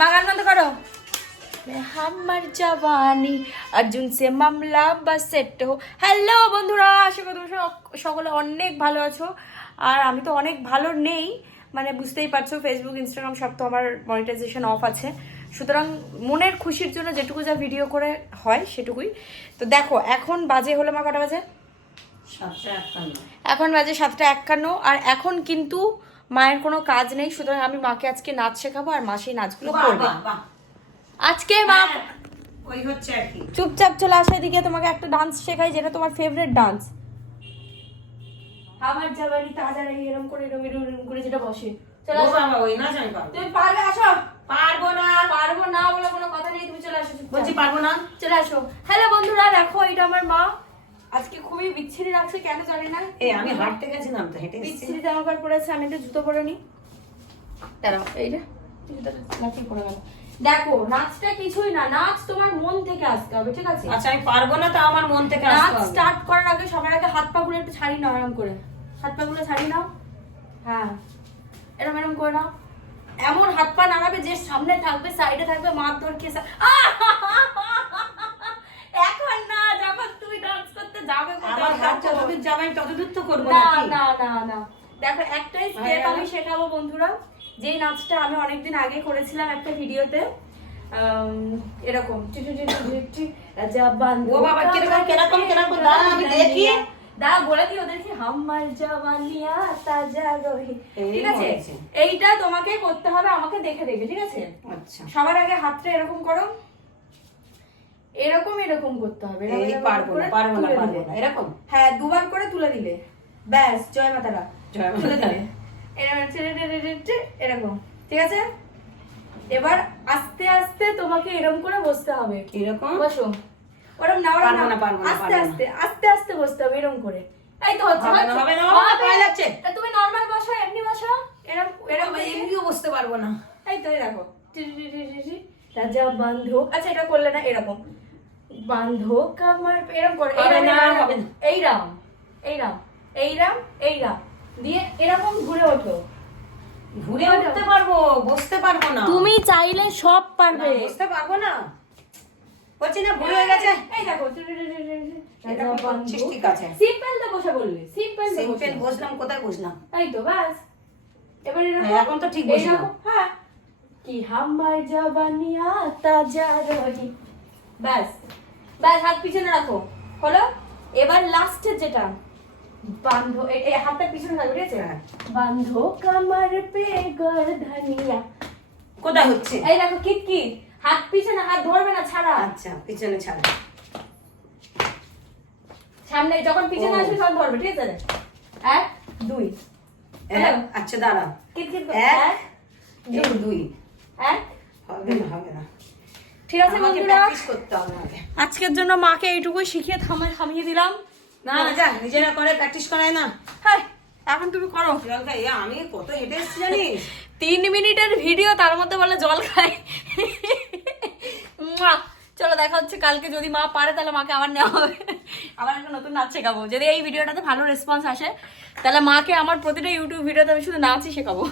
মা গান বন্ধ করো। হামার জবানি অর্জুন সে মামলা বা সেট হো। হ্যালো বন্ধুরা আশা করি তোমরা সক- সকলে অনেক ভালো আছো। আর আমি তো অনেক ভালো নেই মানে বুঝতেই পারছ ফেসবুক ইনস্টাগ্রাম সব তো আমার মনিটাইজেশন অফ আছে। সুতরাং মনের খুশির জন্য যেটুকু যা ভিডিও করে হয় সেটুকুই। তো দেখো এখন বাজে হলো মা কটা বাজে? এখন বাজে সাতটা একান্ন আর এখন কিন্তু মায়ের কোনো কাজ নেই সুতরাং আমি মাকে আজকে নাচ শেখাবো আর মা সেই নাচগুলো করবে। আজকে মা হ্যাঁ, ওই হচ্ছে আর কি। চুপচাপ চলে আসা এদিকে তোমাকে একটা ডান্স শেখাই যেটা তোমার ফেভারিট ডান্স আমার জাবানি তাজা রে এরকম করে এরকম এরকম করে যেটা বসে। চলে আসো। বাবা, ওই নাচ আমি পারব। তুমি পারবে আসো। পারব না। পারব না বলে কোনো কথা নেই তুমি চলে আসো। বলছি পারব না। চলে আসো। হ্যালো বন্ধুরা দেখো এটা আমার মা। আজকে খুবই বিচ্ছিরি লাগছে কেন জানি না। এই আমি হাঁটতে গেছিলাম তো হেঁটে বিচ্ছিরি জামা কাপড় পরেছে আমি জুতো পরে নি। দাঁড়াও এইটা জুতোটা পরে গেল। দেখো নাচটা কিছুই না নাচ তোমার মন থেকে আসতে হবে ঠিক আছে? আচ্ছা আমি পারব না তা আমার মন থেকে নাচ স্টার্ট করার আগে সবার আগে হাত পা গুলো একটু ছাড়িয়ে নাও এরকম করে। হাত পা গুলো ছাড়িয়ে নাও। হ্যাঁ এরকম এরকম করে নাও। এমন হাত পা নাড়াবে যে সামনে থাকবে সাইডে থাকবে মার তোর কে এখন না যখন তুমি ডান্স করতে যাবে কোথাও আমার হাত তখন। যতদূর যাবে আমি ততদূর তো করব না না না না। দেখো একটাই স্টেপ আমি শেখাবো বন্ধুরা। যেই নাচটা আমি অনেকদিন আগে করেছিলাম একটা ভিডিওতে এরকম টি টি টি টি টি টি, রাজা বান্ধব ও বাবা, কীরকম, কীরকম, কীরকম? দাঁড়া, আমি দেখি। দাঁড়া বলে দিই ওদেরকে হাম্মার জওয়ানিয়া তাজা রহি। ঠিক আছে? এইটা তোমাকে করতে হবে আমাকে দেখে দেখে ঠিক আছে? আচ্ছা। সবার আগে হাতটা এরকম করো। এরকম এরকম করতে হবে। এরকম এই এরকম পারব না পারব না পারব না। এরকম? হ্যাঁ দুবার করে তুলে দিলে। ব্যাস জয় মাতারা জয় এরকম। ঠিক আছে? এবার আস্তে আস্তে তোমাকে এরকম করে বসতে হবে। এরকম? বসো। ওরকম না পারব না। পারব আস্তে আস্তে আস্তে আস্তে বসতে হবে এরকম করে। এই তো হচ্ছে হবে না, হবে না, পায়ে লাগছে। তা তুমি নরমাল বসো এমনি বসো। এরকম এরকম এমনিও বসতে পারব না। এই তো দেখো। রাজা বান্ধব আচ্ছা এটা করলে না এরকম। বান্ধব কামার এরকম করে। না, এইরাম, হবে না। এইরাম এইরাম দিয়ে এরকম ঘুরে ওঠো। ঘুরে উঠতে পারব বসতে পারব না। তুমি চাইলে সব পারবে। বসতে পারব না। বলছি না ভুল হয়ে গেছে? এই দেখো ঠিক আছে। সিম্পল তো বসে বললে সিম্পল সিম্পল বসলাম কোথায় বসলাম এই তো বাস এবার এরকম এখন তো ঠিক বসলাম। হ্যাঁ কি হামার জবানিয়া তাজা রহি ব্যাস ব্যাস হাত পিছনে রাখো হলো এবার লাস্টের যেটা বান্ধ এ- এ হাতটা পিছনে রাখো ঠিক আছে হ্যাঁ। বান্ধ কামার পে গর্ধনিয়া কোথায় হচ্ছে? এই দেখো হাত পিছনে হাত ধরবে না ছাড়া। আচ্ছা পিছনে ছাড়। সামনে যখন পিছনে আসবে তখন ধরবে ঠিক আছে? এক দুই। আচ্ছা দাঁড়া এক দুই। এক হবে না হবে না। ঠিক আছে বন্ধুরা? আজকের জন্য মাকে এইটুকুই শিখিয়ে থামিয়ে দিলাম। না না। যা নিজেরা করে প্র্যাকটিস করায় না। হ্যাঁ এখন তুমি করো। জল খাই আমি কত হেঁটে এসেছি জানিস? তিন মিনিটের ভিডিও তার মধ্যে বলে জল খাই। চলো দেখা হচ্ছে কালকে। যদি মা পারে তাহলে মাকে আবার নেওয়া হবে। আবার একটা নতুন নাচ শেখাবো। যদি এই ভিডিওটাতে ভালো রেসপন্স আসে তাহলে মাকে আমার প্রতিটা ইউটিউব ভিডিওতে আমি শুধু নাচই শেখাবো।